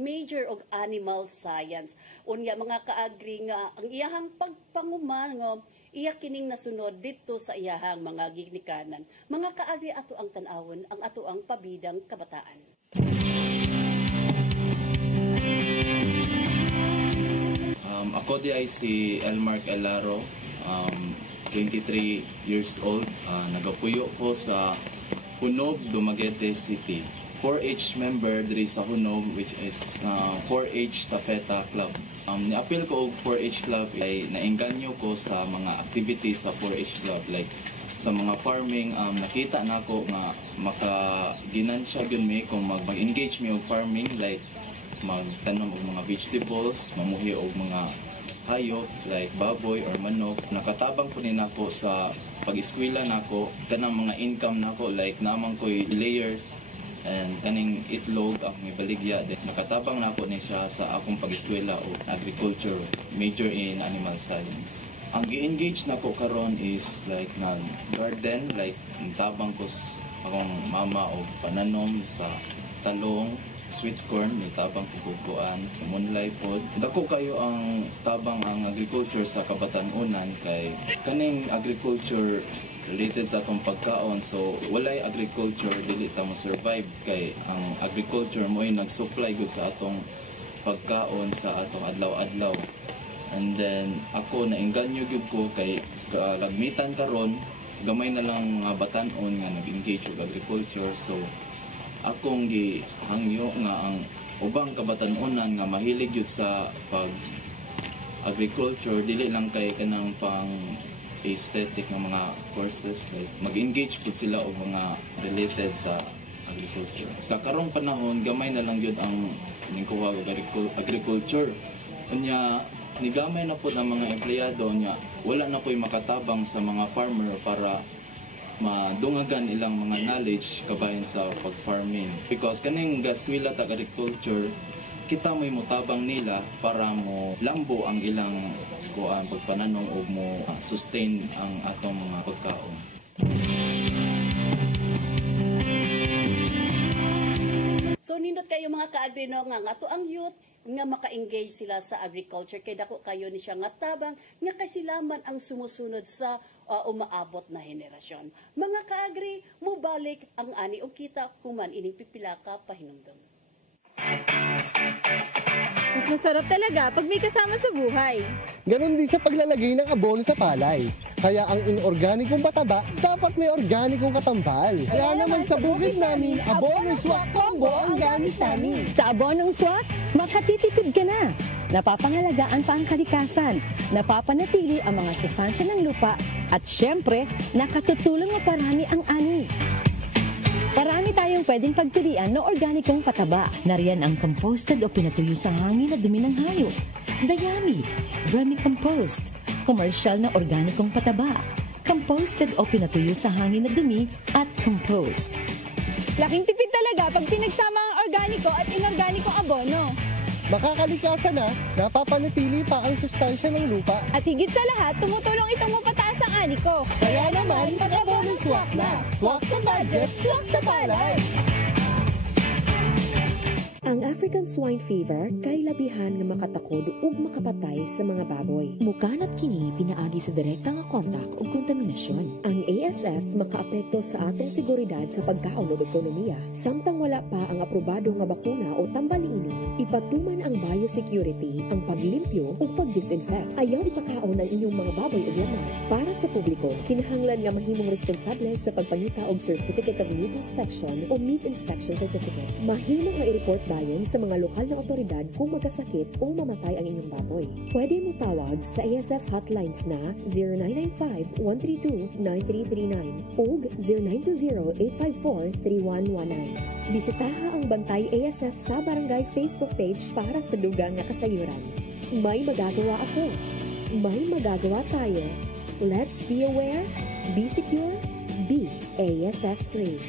major og animal science. Unya mga kaagri nga ang iyahang pagpanguman nga iya kining nasunod dito sa iyahang mga ginikanan. Mga kaagri ato ang tan-awon ang ato ang pabidang kabataan. Ako di ay si Elmark Laro, 23 years old. Nagapuyo ko sa Hunob, Dumaguete City. 4H member diri sa Hunob, which is 4H Tafeta Club. Ni-appeal ko og 4H Club ay naengganyo ko sa mga activities sa 4H Club, like sa mga farming. Nakita na ako nga makaginansya gyud mi kung mag-engage mi og farming, like magtanom og mga vegetables, mamuhi og mga hayop like baboy or manok. Nakatabang po din ako sa pag-eskwela nako, tanang mga income nako, like namang ko'y layers and kaning itlog ang may baligya. Then nakatabang na po ni siya sa akong pag-eskwela o agriculture, major in animal science. Ang gi-engage na ko karon is like nag garden, like tabang ko akong mama o pananom sa talong, sweet corn, may tabang kukuan, moonlight food. Dako kayo ang tabang ang agriculture sa Kabatanunan kay kaning agriculture related sa atong pagkaon. So walay agriculture dili ta mo survive kay ang agriculture mo ay nag-supply gud sa atong pagkaon sa atong adlaw-adlaw. And then ako naengganyo gyud ko kay lagmitan karon gamay na lang nga batan-on nga nag-engage og agriculture. So akong gihangyo nga ang ubang kabatanunan nga mahilig gyud sa pag agriculture dili lang kay kanang pang aesthetic ng mga courses, like mag-engage po sila o mga related sa agriculture. Sa karong panahon, gamay na lang yun ang ningkuha og agriculture. Unya, nigamay na po ng mga empleyado niya, wala na po yung makatabang sa mga farmer para madungagan ilang mga knowledge kabahin sa pag-farming. Because kaning gaskwila tag agriculture, kita may mutabang nila para mo lambo ang ilang pagpananong o mo sustain ang atong mga pagkaon. So nindot kayo mga kaagri no nga ato ang youth nga maka-engage sila sa agriculture kay dako kayo ni siya nga tabang nga kay sila man ang sumusunod sa umaabot na henerasyon. Mga kaagri, mubalik ang ani og kita human ining pipila ka pahinumdom. Mas masarap talaga pag may kasama sa buhay. Ganon din sa paglalagay ng abono sa palay. Kaya ang inorganikong pataba, dapat may organikong katambal. Kaya naman sa bukid namin, Abono Swak Combo ang gamit namin. Sa Abonong Swak, makatitipid ka na. Napapangalagaan pa ang kalikasan, napapanatili ang mga sustansya ng lupa, at syempre, nakatutulong maparami ang ani. Parami tayong pwedeng pagpilian ng organikong pataba. Nariyan ang composted o pinatuyo sa hangin na dumi ng hayop, dayami, vermicompost, commercial na organikong pataba, composted o pinatuyo sa hangin na dumi, at compost. Laking tipid talaga pag pinagsama ang organiko at inorganikong abono. Makakalikasan na, napapanatili pa ang sustansya ng lupa. At higit sa lahat, tumutulong itong mapataas ang ani ko. Kaya naman, mag-abono swak na. Swak sa budget, swak sa palay. Ang African swine fever kay labihan nga makatakod ug makapatay sa mga baboy. Mukanat kini pinaagi sa direktang kontak ug kontaminasyon. Ang ASF makaapekto sa atong seguridad sa pagkaon ug ekonomiya. Samtang wala pa ang aprobado nga bakuna o tambaliini, ipatuman ang biosecurity, ang paglimpyo ug pagdisinfect. Ayaw ipakaon ang inyong mga baboy ug lamang. Para sa publiko, kinahanglan nga mahimong responsable sa pagpangita og Certificate of Meat Inspection o Meat Inspection Certificate. Mahimong nga i-report dayon sa mga lokal na otoridad kung magkasakit o mamatay ang inyong baboy. Pwede mo tawag sa ASF hotlines na 0995-132-9339 o 0920-854-3119. Bisitaha ang Bantay ASF sa Barangay Facebook page para sa dugang nga kasayuran. May magagawa ako. May magagawa tayo. Let's be aware, be secure, be ASF free.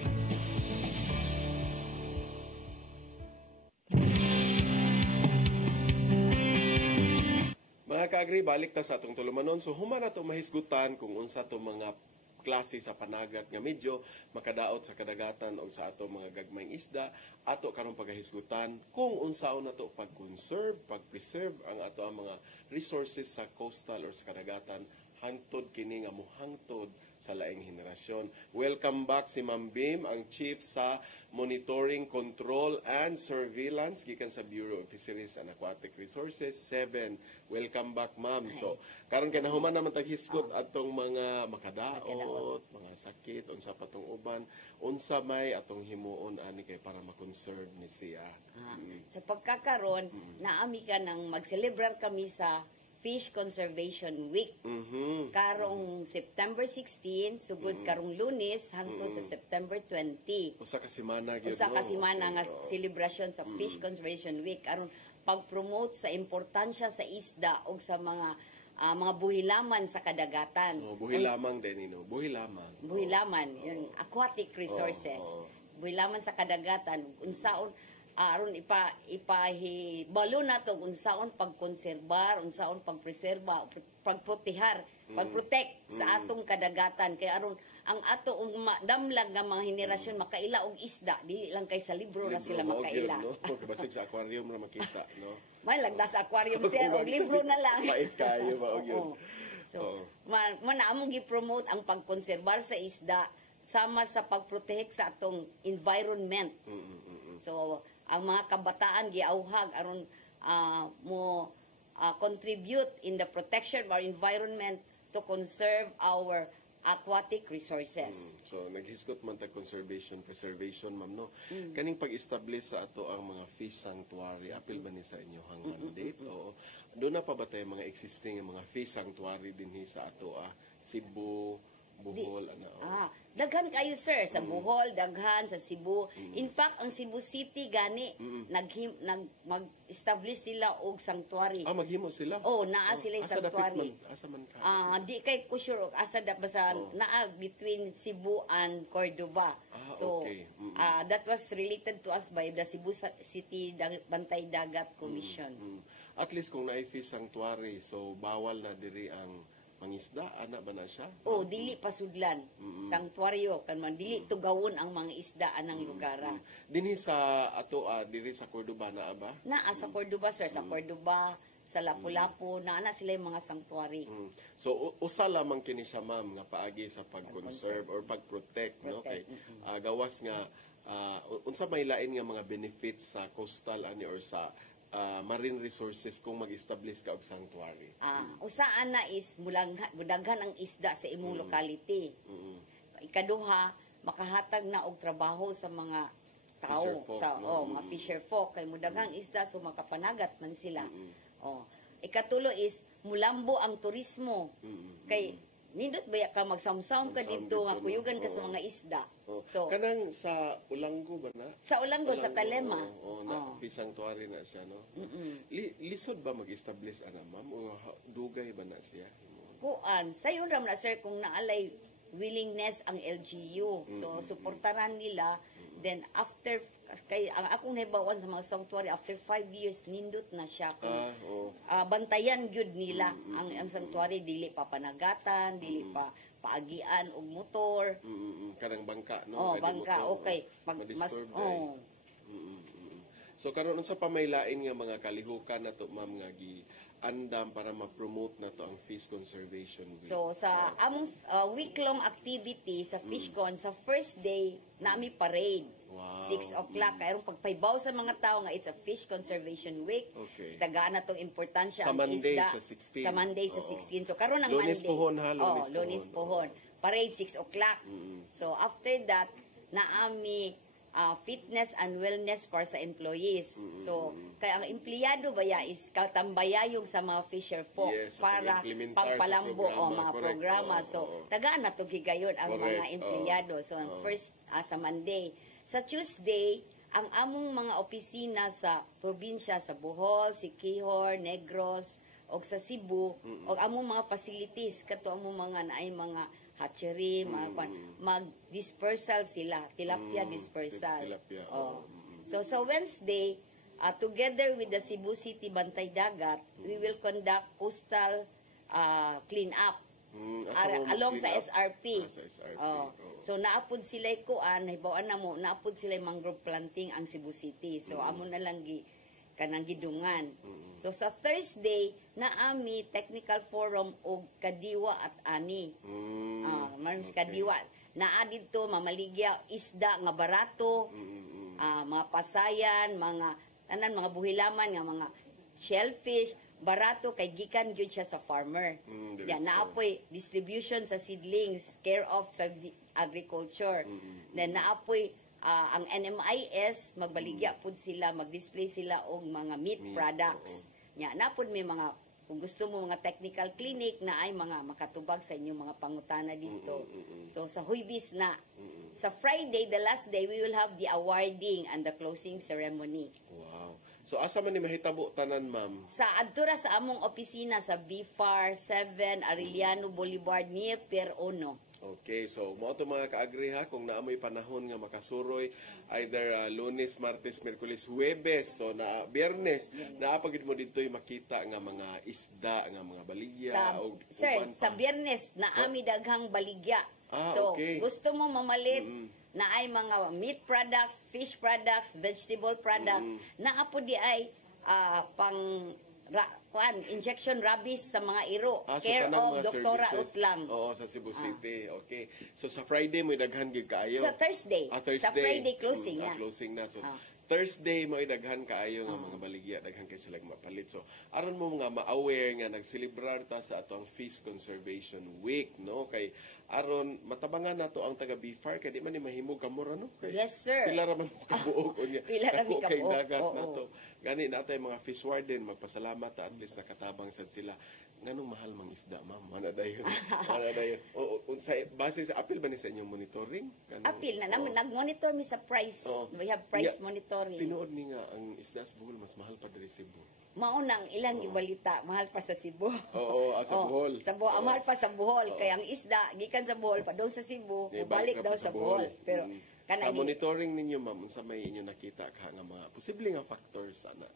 Mga kaagri, balik ta sa atong tulumanon. So human na ito mahisgutan kung unsa to mga klase sa panagat nga medyo makadaot sa kadagatan o sa ato mga gagmayng isda, ato karong pagahisgutan kung unsaon na to pag-conserve, pag-preserve ang ato ang mga resources sa coastal or sa kadagatan hangtod kini nga mohangtod sa laing henerasyon. Welcome back si Ma'am Bim, ang Chief sa Monitoring, Control and Surveillance gikan sa Bureau of Fisheries and Aquatic Resources 7. Welcome back, Ma'am. So, karon kay nahuman naman taghisgot atong mga makadaot, mga sakit, unsa pa tong uban, unsa may atong himuon ani kay para ma-conserve ni siya. Sa pagkakaron, naami ka nang mag-celebrar kami sa Fish Conservation Week. Karong September 16, sugod karong Lunes hangtod sa September 20. Usa ka semana gyud. Usa ka semana nga selebrasyon sa Fish Conservation Week aron pag-promote sa importansya sa isda ug sa mga buhilaman sa kadagatan. Buhilamang din ino, buhilamang. Buhilaman, yung aquatic resources. Buhilaman sa kadagatan unsaon aron ipahibalo nato unsaon pagkonserbar, unsaon pagpreserba, pagprotehar, pagprotect sa atong kadagatan kay aron ang ato damlag nga mga henerasyon makaila og isda dili lang kay sa libro na sila makaila. No? Basig sa aquarium ra makita, no? May lagda sa aquarium sir og libro na lang. Pait kayo ba og yun. So, manaamong gi-promote ang pagkonserbar sa isda sama sa pagprotect sa atong environment. So, ang mga kabataan giauhag aron mo contribute in the protection of our environment to conserve our aquatic resources. So naghisgot man tag preservation ma'am no. Kaning pag-establish sa ato ang mga fish sanctuary, apil ba ni sa inyo hang mandate o do na pa ba tay mga existing mga fish sanctuary dinhi sa ato Cebu, Bohol daghan kayo sir sa Bohol, daghan sa Cebu. In fact, ang Cebu City gani mag-establish sila og sanctuary. Maghimo sila? Naa sila sanctuary. Asa man ka? Di kay ko sure asa da basta naa between Cebu and Cordova. So, okay. that was related to us by the Cebu City Bantay Dagat Commission. At least kung na-fish sanctuary, so bawal na diri ang mangisda, ana ba na siya? Oh, dili pasudlan. Sanctuaryo kanman dili tugawon ang mga isda anang lugara. Dinhi sa ato diri sa Cordoba na ba? Naa sa Cordoba sir, sa Cordoba, sa Lapu-Lapu, naa sila yung mga sanctuary. So usa lamang kini siya ma'am nga paagi sa pag-conserve or pag-protect, no? Kay gawas nga unsa may lain nga mga benefits sa coastal ani or sa marine resources kung mag-establish ka og sanctuary. Usaan na is mudaghan ang isda sa imong locality. Ikaduha, makahatag na og trabaho sa mga tao, mga fisher folk kay mudaghang isda so makapanagat man sila. Ikatulo is mulambo ang turismo. Kay nindot baya ka magsamsam ka dito nga kuyugan ka sa mga isda. So kanang sa Ulanggo ba na? Sa Ulanggo sa Talema. Sanctuary na siya, no? Lisod ba mag-establish ana ma'am o dugay ba na siya? Kuan, sayon ram na sir kung naalay willingness ang LGU. So suportaran nila. Then after kay ang akong nahibawan sa mga sanctuary after 5 years nindot na siya kung bantayan gyud nila ang sanctuary dili pa panagatan, dili pa paagian og motor. Kanang bangka, no? Bangka, okay. Mas So karon sa pamaylain nga mga kalihukan nato ma'am nga andam para ma-promote na to ang fish conservation week. So sa among week-long activity sa FishCon, sa first day nami parade. 6 o'clock kayong pagpaybaw sa mga tao nga it's a fish conservation week. Tagaan na tong importansya sa ang Monday isda. Sa 16. Sa Monday sa 16. So karon ang Lunes Monday. Pohon ha, Lunes Pohon. Parade 6 o'clock. So after that naami fitness and wellness para sa employees. So, kaya ang empleyado baya is katambayayong sa mga fisher folk para pagpalambo o mga programa. So, tagaan na to gigayon ang mga empleyado. So, first sa Monday. Sa Tuesday, ang among mga opisina sa probinsya sa Bohol, Siquijor, Negros, o sa Cebu, o among mga facilities, kato among mga naay mga hatchery, mag-dispersal sila, tilapia dispersal. So sa Wednesday, together with the Cebu City Bantay Dagat, we will conduct coastal clean up along sa SRP. So naapod sila kuan, hibawan na mo, naapod sila mangrove planting ang Cebu City. So amo na lang kanang gidungan. So sa Thursday naami technical forum og Kadiwa at Ani. Maraming Kadiwa. Naa didto mamaligya isda nga barato, mga pasayan, mga tanan mga buhilaman nga mga shellfish, barato kay gikan gyud siya sa farmer. Naapoy distribution sa seedlings, care of sa agriculture. Then naapoy ang NMIS magbaligya pud sila, mag-display sila og mga meat products. Napod may mga kung gusto mo mga technical clinic na ay mga makatubag sa inyong mga pangutana dito. So sa Huibis na. Sa Friday, the last day, we will have the awarding and the closing ceremony. Wow. So asa man ni mahitabo tanan ma'am? Sa adtura sa among opisina sa BFAR 7 Arellano Boulevard near Pier 1. Okay, so mo to mga kaagriha kung naamoy panahon nga makasuroy either Lunes, Martes, Miyerkules, Huwebes, so na Biyernes, naapagid mo dito'y makita nga mga isda, nga mga baligya sa Biyernes naami daghang baligya. So gusto mo mamalit na ay mga meat products, fish products, vegetable products, naapo di ay injection rabies sa mga iro. Care of Doktora Utlang. Oo, sa Cebu City. Okay. So sa Friday mo daghan gyud kaayo. Sa Thursday. Sa Friday closing na. Closing na. So Thursday mo daghan kaayo nga mga baligya, daghan kay sila mapalit. So aron mo nga ma-aware nga nagselebrar ta sa atong Fish Conservation Week, no? Kay aron matabangan nato ang taga BFAR kay di man ni mahimog kamura, no? Kay, yes, sir. Pila ra man kabuok unya. Pila ra mi kabuok dagat nato. Gani natay mga fish warden magpasalamat at least nakatabang sad sila. Nganong mahal mang isda, ma'am? Mana dayon? Mana dayon? Sa base sa apil ba ni sa inyong monitoring? Apil na nag-monitor mi sa price. We have price monitoring. Tinuod ni nga ang isda sa Bohol mas mahal pa diri Cebu. Maunang ilang ibalita, mahal pa sa Cebu. Sa Bohol. Sa Bohol, mahal pa sa Bohol. Kaya ang isda, gikan sa Bohol, pa doon sa Cebu, balik daw sa Bohol. Pero Sa monitoring ninyo, ma'am, sa may inyo nakita ka nga mga posible nga factors ana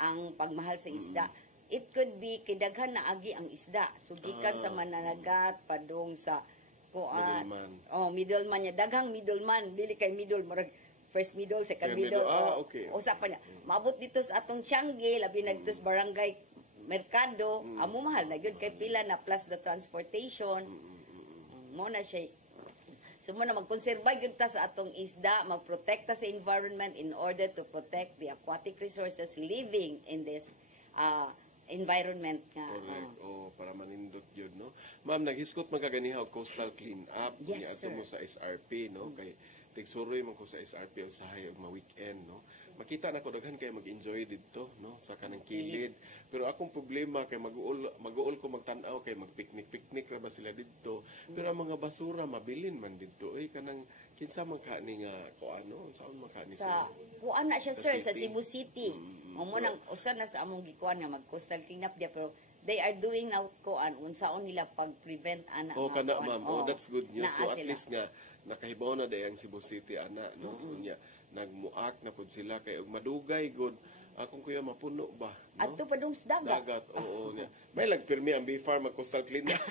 ang pagmahal sa isda. It could be kidaghan na agi ang isda. Sugikan sa mananagat padung sa middleman niya. Daghang middleman, dili kay middle marag first middle, second middle. Okay. Usa pa niya. Maabot dito sa atong Tiangge, labi na dito sa barangay Merkado, amo mahal na gyud kay pila na plus the transportation. Mo na siya. So mo na magkonserba gyud ta sa atong isda, magprotekta sa environment in order to protect the aquatic resources living in this environment nga. Correct. Para manindot yun, no? Ma'am, naghiskot magaganiha og coastal clean up. Yes, sir. Mo sa SRP, no? Kay tigsuroy man ko sa SRP usahay og ma-weekend, no? Makita na ko daghan kay mag-enjoy didto, no? Sa kanang kilid. Pero akong problema kay mag-uol ko magtan-aw kay magpiknik-piknik ra ba sila didto. Pero ang mga basura mabilin man didto. Kanang kinsa man kani nga kuano, saan man kani sa kuan na siya sir sa Cebu City. Mo nang usa na sa among gikuan nga mag-coastal clean up dia, pero they are doing now kuan unsaon nila pag-prevent ana. Kana ma'am. That's good news. So at least nga nakahibaw na day ang Cebu City ana, no? Unya nagmuak na pud sila kay og madugay good akong kuya mapuno ba, no? Adto pa dong sa dagat. Oo niya. May nagpirmi ang B-Farm mag-coastal clean up.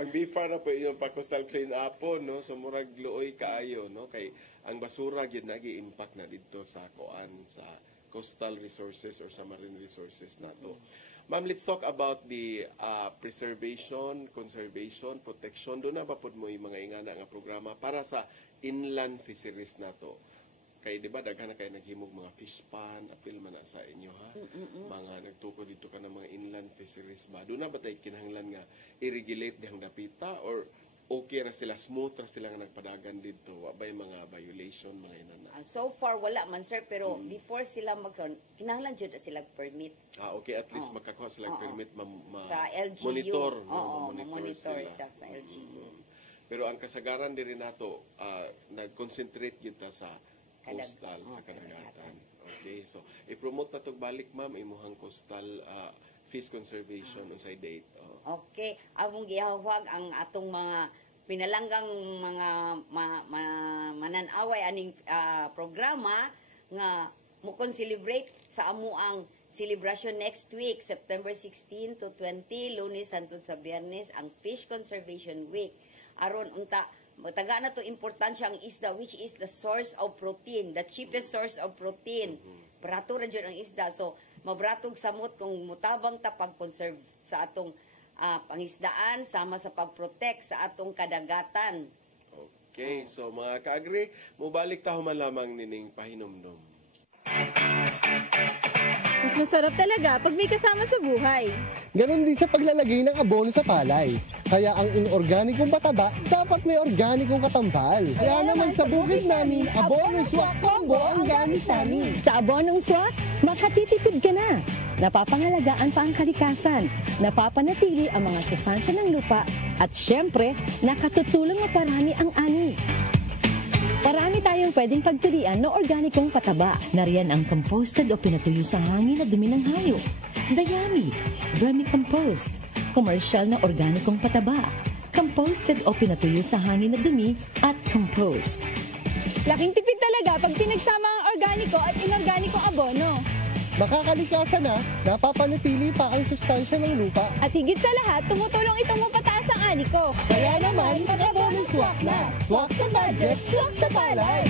Ang B-Farm na po yung pa-coastal clean up po, no? So murag luoy kaayo, no? Kay ang basura gyud nagi-impact na dito sa kuan sa coastal resources or sa marine resources nato. Ma'am, let's talk about the preservation, conservation, protection. Doon na ba po mo yung mga ingana nga programa para sa inland fisheries nato? Kay di ba daghan na kayo naghimog mga fish pond, apil man na sa inyo ha? Mga nagtuko dito ka ng mga inland fisheries ba? Doon na ba tayo kinahanglan nga i-regulate dihang dapita or okay ra sila, smooth ra sila nga nagpadagan dito? Wabay mga violation, mga inana? So far, wala man sir, pero before sila kinahanglan dyan sila permit. Okay, at least magkakuha sila permit sa LGU. Monitor. Monitor sa LGU. Pero ang kasagaran din nato, nag-concentrate yun sa coastal, sa kadagatan. Okay, so i-promote na itong balik ma'am, imuhang coastal fish conservation unsay date. Okay, among gihawag ang atong mga pinalanggang mga mananaway aning programa nga mo celebrate sa amo ang celebration next week, September 16 to 20, Lunes hangtod sa Biyernes, ang Fish Conservation Week. Aron unta mataga na to importansya ang isda, which is the source of protein, the cheapest source of protein. Barato ra jud ang isda. So mabratog samot kung mutabang ta pag-conserve sa atong pangisdaan sama sa pag-protect sa atong kadagatan. Okay, so mga kaagri, mubalik ta human lamang nining pahinumdom. Mas masarap talaga pag may kasama sa buhay. Ganon din sa paglalagay ng abono sa palay. Kaya ang inorganikong pataba, dapat may organikong katambal. Kaya naman sa bukid namin, Abono Swak Combo ang gamit namin. Sa Abonong Swak, makatitipid ka na. Napapangalagaan pa ang kalikasan, napapanatili ang mga sustansya ng lupa, at syempre, nakatutulong maparami ang ani. Marami tayong pwedeng pagpilian ng organikong pataba. Nariyan ang composted o pinatuyo sa hangin na dumi ng hayop, dayami, vermicompost, commercial na organikong pataba, composted o pinatuyo sa hangin na dumi, at compost. Laking tipid talaga pag pinagsama ang organiko at inorganikong abono. Makakalikasan na, napapanatili pa ang sustansya ng lupa. At higit sa lahat, tumutulong itong mapataas ang ani ko. Kaya naman, mag-Abono Swak na. Swak sa budget, swak sa palay.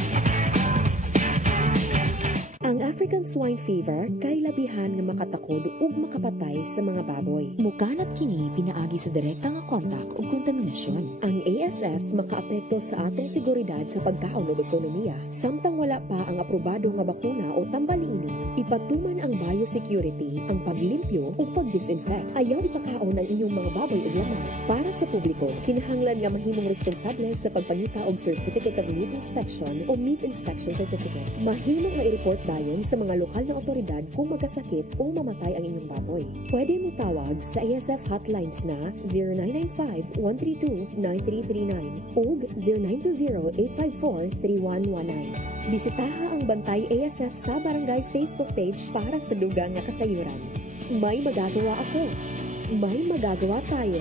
Ang African swine fever kay labihan nga makatakod ug makapatay sa mga baboy. Mukanat kini pinaagi sa direktang kontak ug kontaminasyon. Ang ASF makaapekto sa atong seguridad sa pagkaon ug ekonomiya. Samtang wala pa ang aprobado nga bakuna o tambaliini, ipatuman ang biosecurity, ang paglimpyo ug pagdisinfect. Ayaw ipakaon ang inyong mga baboy ug laman. Para sa publiko, kinahanglan nga mahimong responsable sa pagpangita og Certificate of Meat Inspection o Meat Inspection Certificate. Mahimong nga i-report dayon sa mga lokal na otoridad kung magkasakit o mamatay ang inyong baboy. Pwede mo tawag sa ASF hotlines na 0995-132-9339 o 0920-854-3119. Bisitaha ang Bantay ASF sa barangay Facebook page para sa dugang nga kasayuran. May magagawa ako. May magagawa tayo.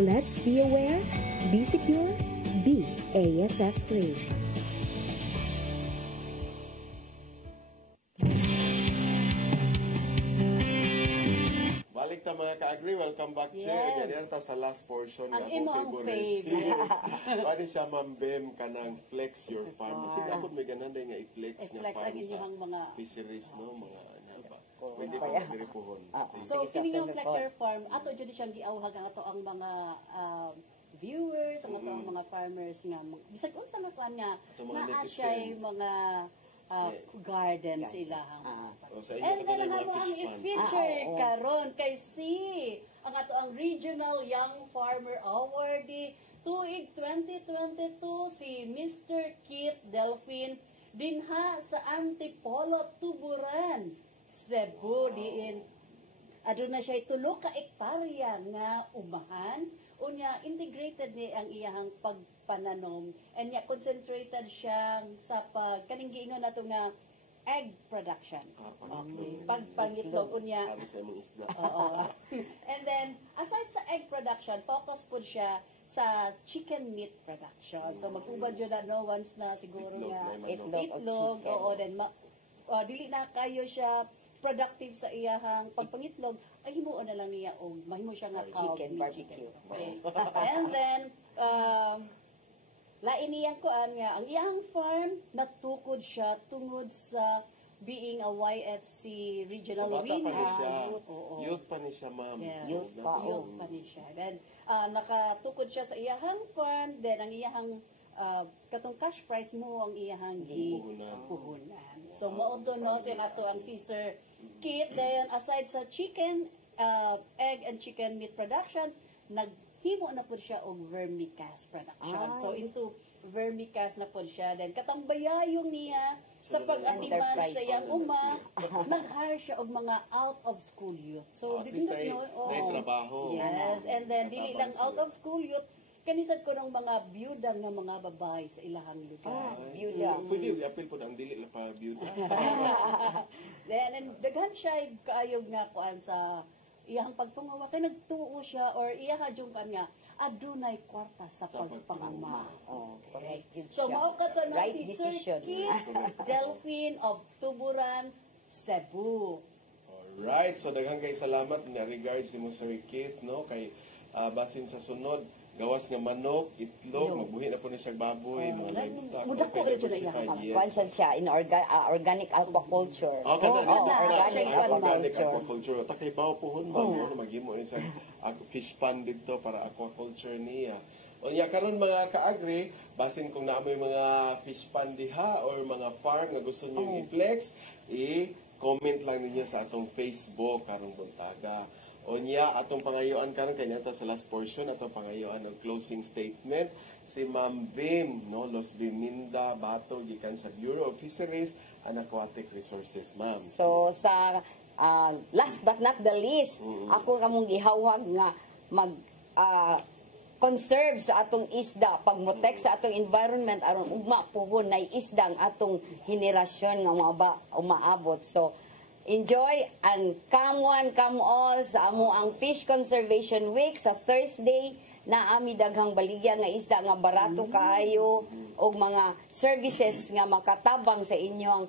Let's be aware, be secure, be ASF free. ka-agree, welcome back, Che. Yes. Ganyan ta sa last portion. Ang nga, imo akong ang favorite. Pwede siya, Ma'am Bem, kanang flex your farm. Kasi ako may ganan din nga i-flex niya I-flex farm ang sa inyong mga fisheries, no? Mga ano ba? Pwede pa magdiripuhon. So, kini yung Flex Your Farm, ato dyan siyang giawhag ang ato ang mga viewers, ang ato ang mga farmers nga, bisag unsa nga kuan nga, naa siya mga garden sa ilahang. And then ang ato ang i-feature karon kay ang ato ang Regional Young Farmer Awardee tuig 2022 si Mr. Keith Delphine dinha sa Antipolo, Tuburan, Cebu. Diin aduna siya 3 ka ektarya nga umahan unya integrated ni ang iyang pagpananom and ya concentrated siya sa kaning giingon nato nga egg production. Okay. Pagpangitlog unya. And then aside sa egg production, focus po siya sa chicken meat production. So mag-ubad yun na no once na siguro nga itlog then dili na kayo siya productive sa iyahang pagpangitlog ay himuon na lang niya og mahimo siya nga chicken barbecue. Okay. And then lain niyang kuan nga ang iyang farm natukod siya tungod sa being a YFC regional winner. Youth pa ni siya, ma'am. Yes. Youth pa ni siya. Then nakatukod siya sa iyahang farm, then ang iyahang katong cash prize mo ang iyahang gipuhunan. So mao do no sa ato ang si Sir Keith. Then aside sa chicken, egg and chicken meat production, naghimo na po siya og vermicast production. So into vermicast na po siya. Then katangbayayong niya sa pag-atiman sa iyang nag-hire siya og mga out of school youth. So at least na trabaho. Yes, and then dili lang out of school youth, kanisad ko ng mga byudang ng mga babae sa ilahang lugar. Byuda. Pwede i-appeal po ang dili lang para byuda. Then daghan siya kaayog nga kuan sa iyang pagpanguha kay nagtuo siya or iyaha jung kanya adunay kwarta sa pagpanguha. Correct. So mao kadto na Right si decision. Sir Keith Delphine of Tuburan, Cebu. Alright, so daghang kay salamat na regards ni mo Sir Keith, no, kay basin sa sunod gawas nga manok, itlog, magbuhi na po ni siya baboy, mga livestock. Mudako rin dyan na Kwansan siya in organic aquaculture. Organic aquaculture. Takay bawo pohon ba? Maghimo ni sa fish pond dito para aquaculture niya. O niya, karon mga ka-agri, basin kung naamoy mga fish pond diha or mga farm nga gusto niyo i-flex, i-comment lang ninyo sa atong Facebook karong buntaga. O niya, atong pangayoan karon kanya ta sa last portion, atong pangayoan ng closing statement si Ma'am Bim, no, Los Biminda Bato gikan sa Bureau of Fisheries and Aquatic Resources, ma'am. So sa last but not the least, ako kamong gihawag nga mag conserve sa atong isda, pagmotek sa atong environment aron ugma puhon na isda ang atong henerasyon nga umaabot. So enjoy and come one, come all sa amo ang Fish Conservation Week sa Thursday na ami daghang baligya nga isda nga barato kaayo og mga services nga makatabang sa inyong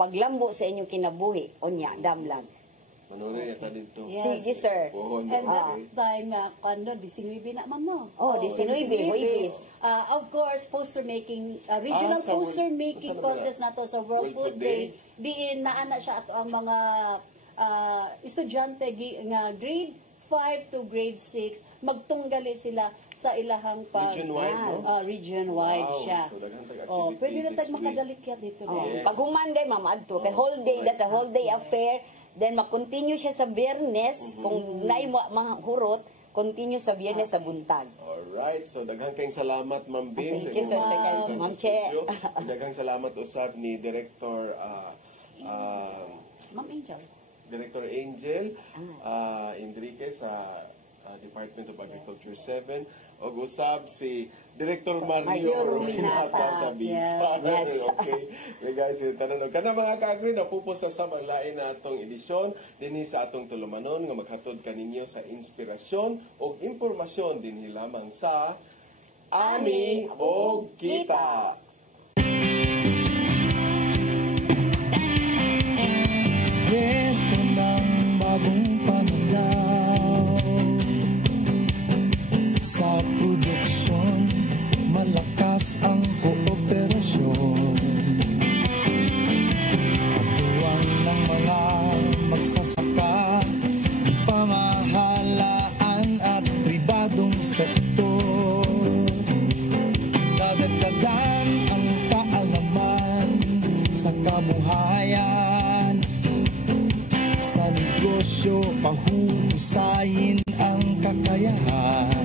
paglambo sa inyong kinabuhi unya damlag. Manuray yata dito. Yes. Sige, sir. And that time, 19 na, ma'am, no? Oh, 19, Huibis. Of course, poster making, regional poster making contest na to sa World Food Day. Diin naana siya ato ang mga estudyante nga grade 5 to grade 6, magtunggali sila sa ilahang region-wide, no? Region-wide siya. So, daghang tag-activity pwede na tayo makadalikyat dito. Pag humanday, ma'am, adto, kay whole day, that's a whole day affair. Then, mag-continue siya sa Biyernes, kung naay mga hurot, continue sa Biyernes sa buntag. Alright, so daghang kayong salamat, Ma'am Bim. Thank you, Sir Ma'am Che. Daghang salamat usab ni Director Ma'am Angel. Director Angel Enriquez sa Department of Agriculture 7 o usab si Director Mario Ruminata sa BIFA. Yes. Okay. Guys, tanan kana mga ka-agri na pupos sa lain na atong edisyon dinhi sa atong tulumanon nga maghatod kaninyo sa inspirasyon o impormasyon dinhi lamang sa Ani o Kita. Ito ng bagong panahon. Sa produksyon, malakas ang kooperasyon. Katuwang ng mga magsasaka, pamahalaan at pribadong sektor. Dadagdagan ang kaalaman sa kabuhayan. Sa negosyo, pahuhusayin ang kakayahan.